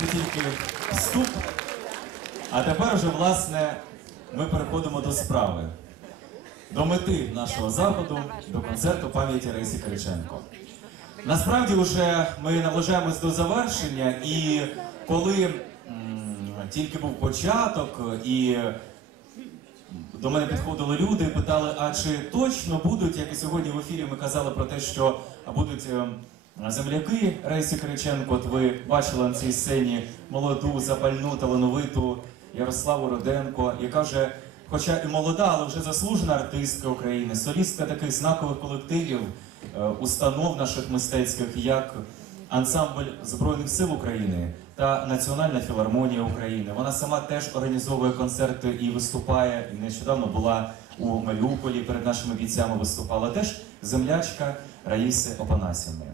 це тільки вступ. А тепер вже, власне, ми переходимо до справи, до мети нашого заходу, до концерту пам'яті Раїси Кириченко. Насправді, вже ми наближаємось до завершення, і коли м, тільки був початок, і до мене підходили люди питали, а чи точно будуть, як і сьогодні в ефірі ми казали про те, що будуть земляки Рейсі Кириченко, от ви бачили на цій сцені молоду, запальну, талановиту Ярославу Роденко, яка вже, хоча і молода, але вже заслужена артистка України, солістка таких знакових колективів, е, установ наших мистецьких, як ансамбль Збройних сил України та Національна філармонія України. Вона сама теж організовує концерти і виступає. Нещодавно була у Маріуполі перед нашими бійцями виступала теж землячка Раїси Опанасівни.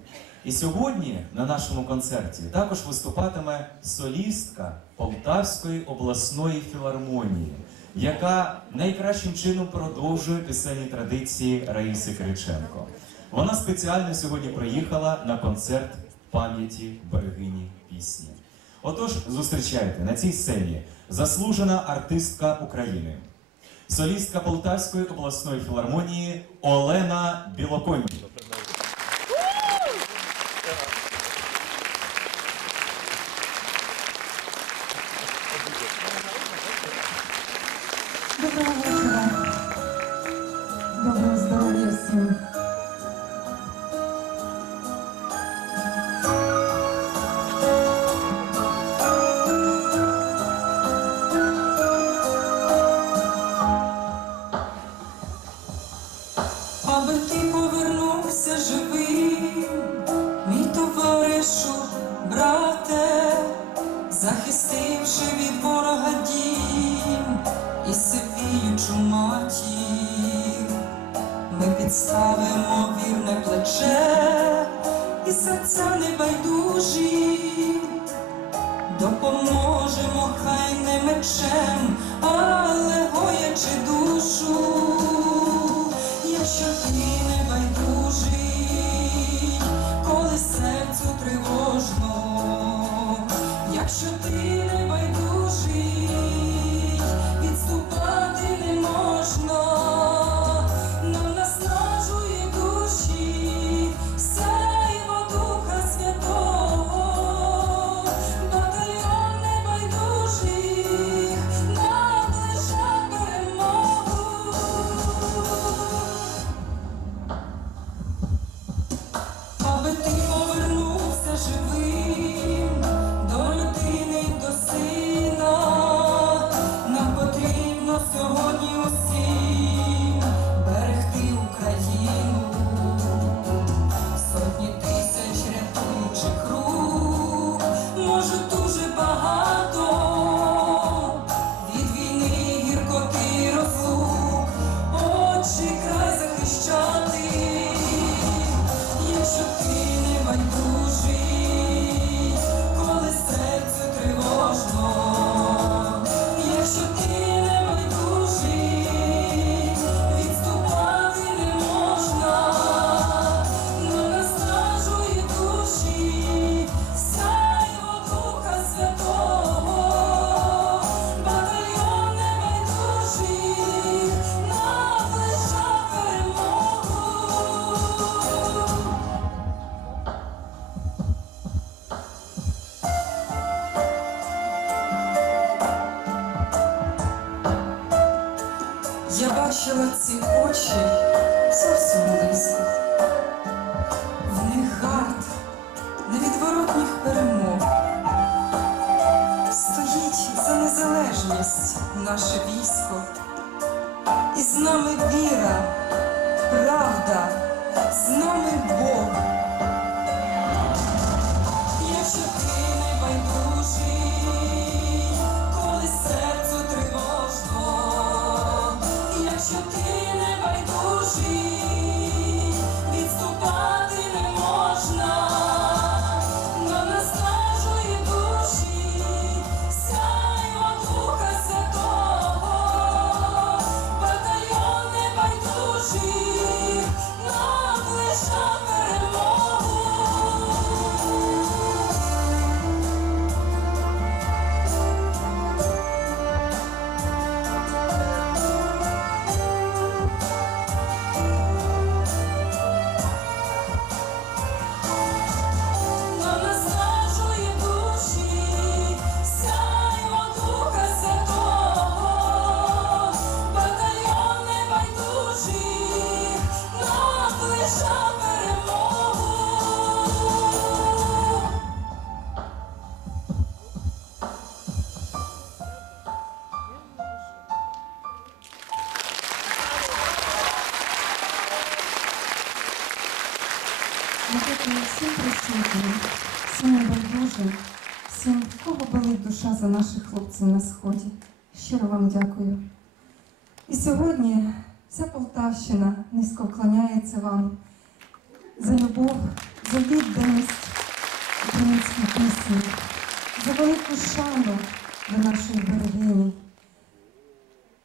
І сьогодні на нашому концерті також виступатиме солістка Полтавської обласної філармонії, яка найкращим чином продовжує пісенні традиції Раїси Кириченко. Вона спеціально сьогодні приїхала на концерт пам'яті берегині пісні. Отож, зустрічайте на цій сцені заслужена артистка України, солістка Полтавської обласної філармонії Олена Білоконь. Захистивши від ворога дім і сивіючу матір, ми підставимо вірне плече і серця небайдужі, допоможемо хай не мечем, але гоячи душу. Якщо ти не байдужий, коли серцю тривожно, якщо ти Я бачила ці очі зовсім близько. В них гард невідворотніх перемог. Стоїть за незалежність наше військо. І з нами віра, правда, з нами Бог. і всім присутнім, всім байдужим, всім, в кого болить душа за наших хлопців на сході. Щиро вам дякую. І сьогодні вся Полтавщина низько вклоняється вам за любов, за відданість українській пісні, за велику шану до нашої берегині.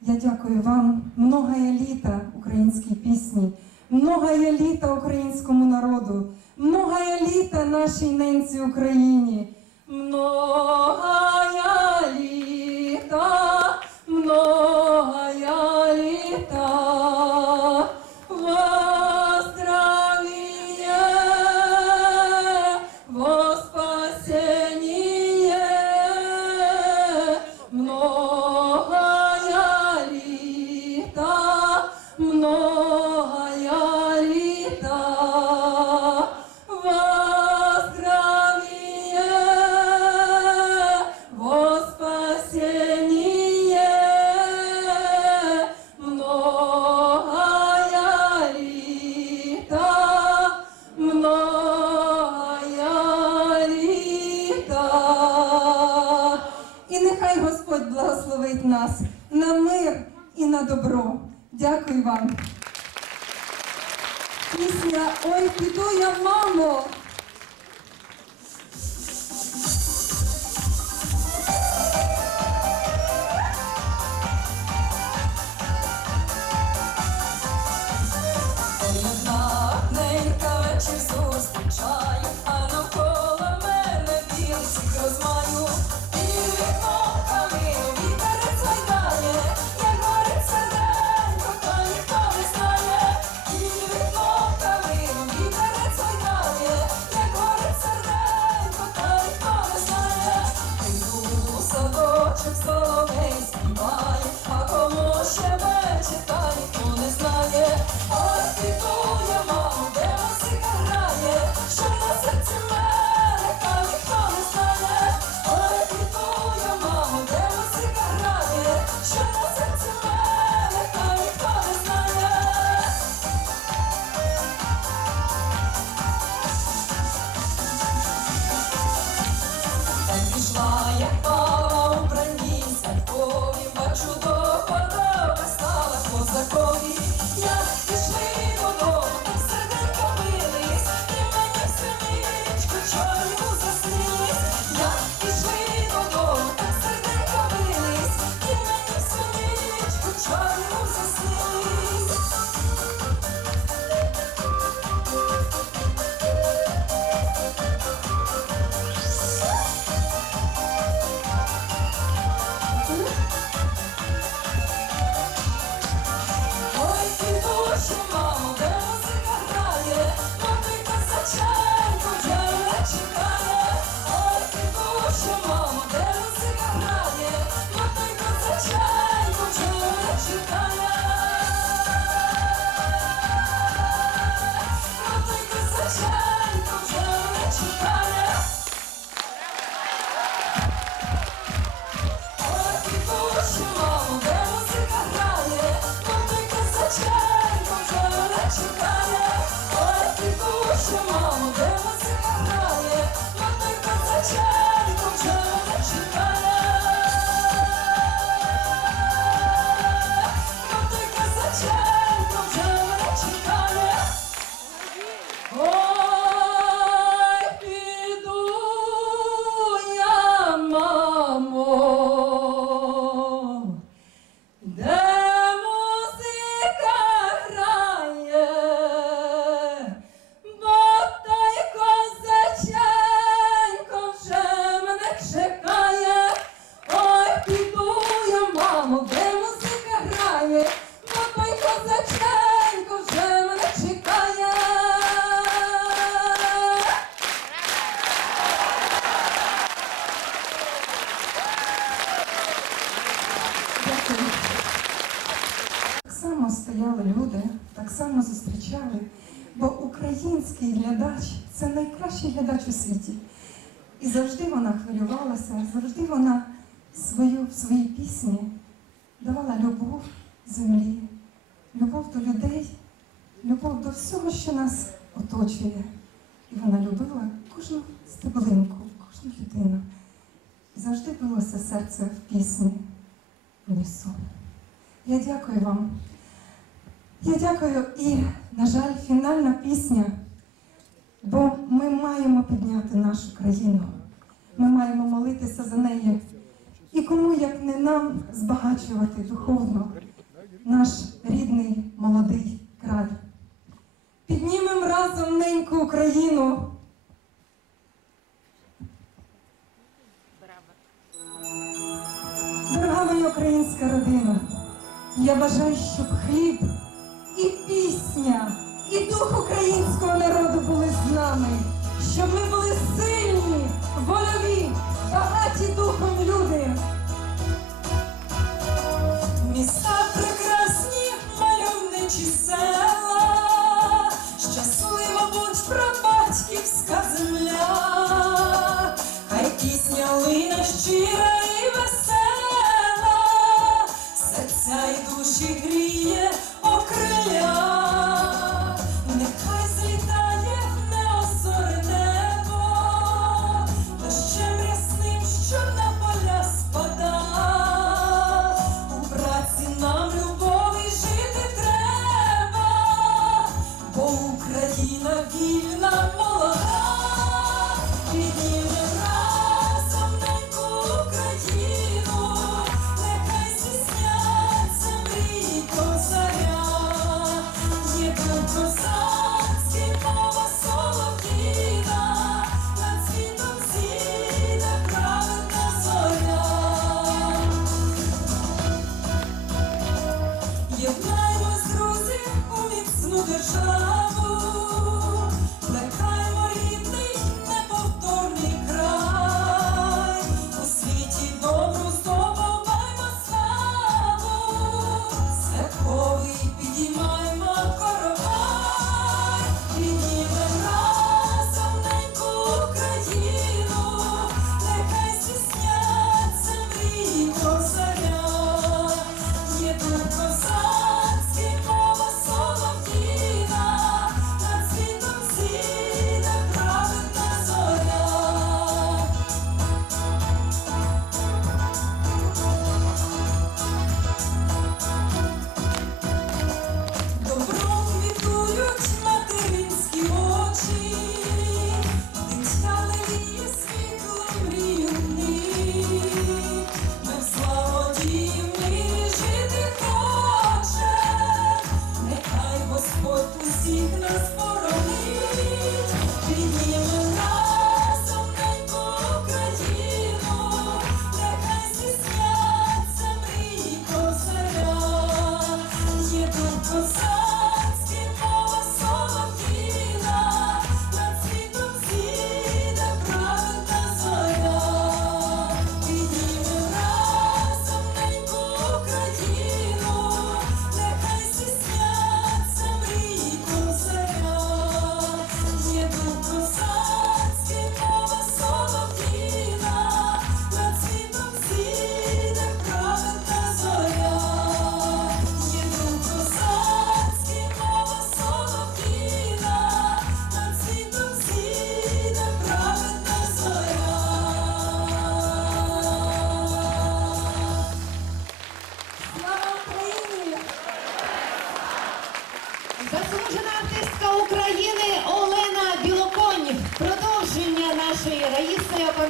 Я дякую вам, многое літа українській пісні многое літа українському народу, многое літа нашій ненці Україні, многое літа. і на добро. Дякую вам. Пісня Ой, піду я, мамо. Завжди вона хвилювалася, завжди вона свою, в своїй пісні давала любов землі, любов до людей, любов до всього, що нас оточує. І вона любила кожну стеблинку, кожну людину. І завжди билося серце в пісні в лісу. Я дякую вам. Я дякую і, на жаль, фінальна пісня, бо ми маємо підняти нашу країну. Ми маємо молитися за неї. І кому як не нам збагачувати духовно наш рідний молодий край. Піднімемо разом неньку Україну. Дорога моя українська родина, я бажаю, щоб хліб і пісня, і дух українського народу були з нами, щоб ми були сильні, вольові, багаті духом люди. Міста прекрасні, мальовничі села, Україна вільна молода,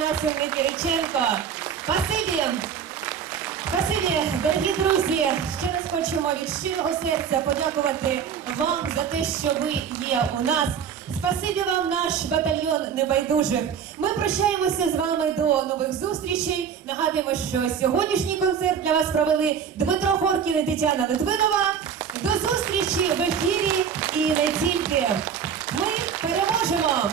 Раїси Опанасівни Кириченко. Спасибі. Спасибі, дорогі друзі. Ще раз хочемо від щирого серця подякувати вам за те, що ви є у нас. Спасибі вам, наш батальйон небайдужих. Ми прощаємося з вами до нових зустрічей. Нагадуємо, що сьогоднішній концерт для вас провели Дмитро Хоркін і Тетяна Литвинова. До зустрічі в ефірі і не тільки. Ми переможемо!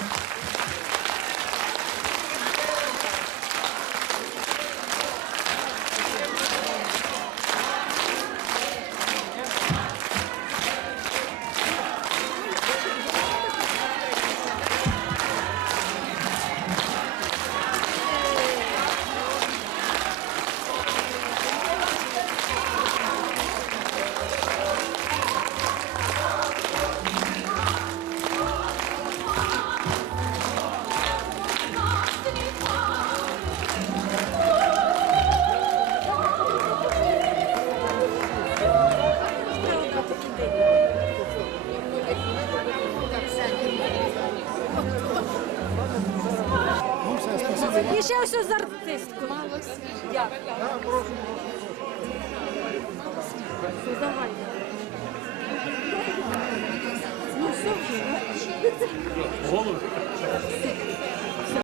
Ще ось з артисткою. Дякую. Ну, все.